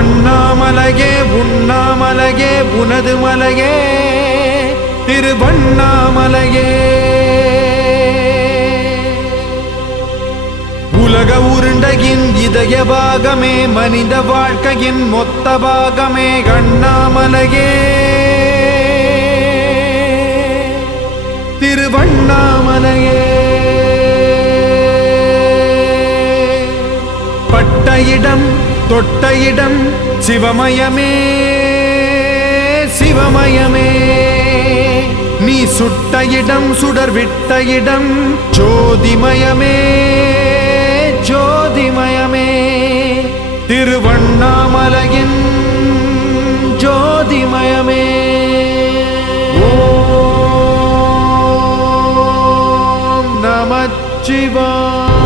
அண்ணாமலையே உண்ணாமலையே உனது மலையே திருவண்ணாமலையே. உலக உருண்டையின் இதய பாகமே மனித வாழ்க்கையின் மொத்த பாகமே அண்ணாமலையே திருவண்ணாமலையே. பட்ட இடம் தொட்ட இடம் சிவமயமே சிவமயமே. நீ சுட்ட இடம் சுடர் விட்ட இடம் ஜோதிமயமே ஜோதிமயமே. திருவண்ணாமலையின் ஜோதிமயமே. ஓம் நமச்சிவாய.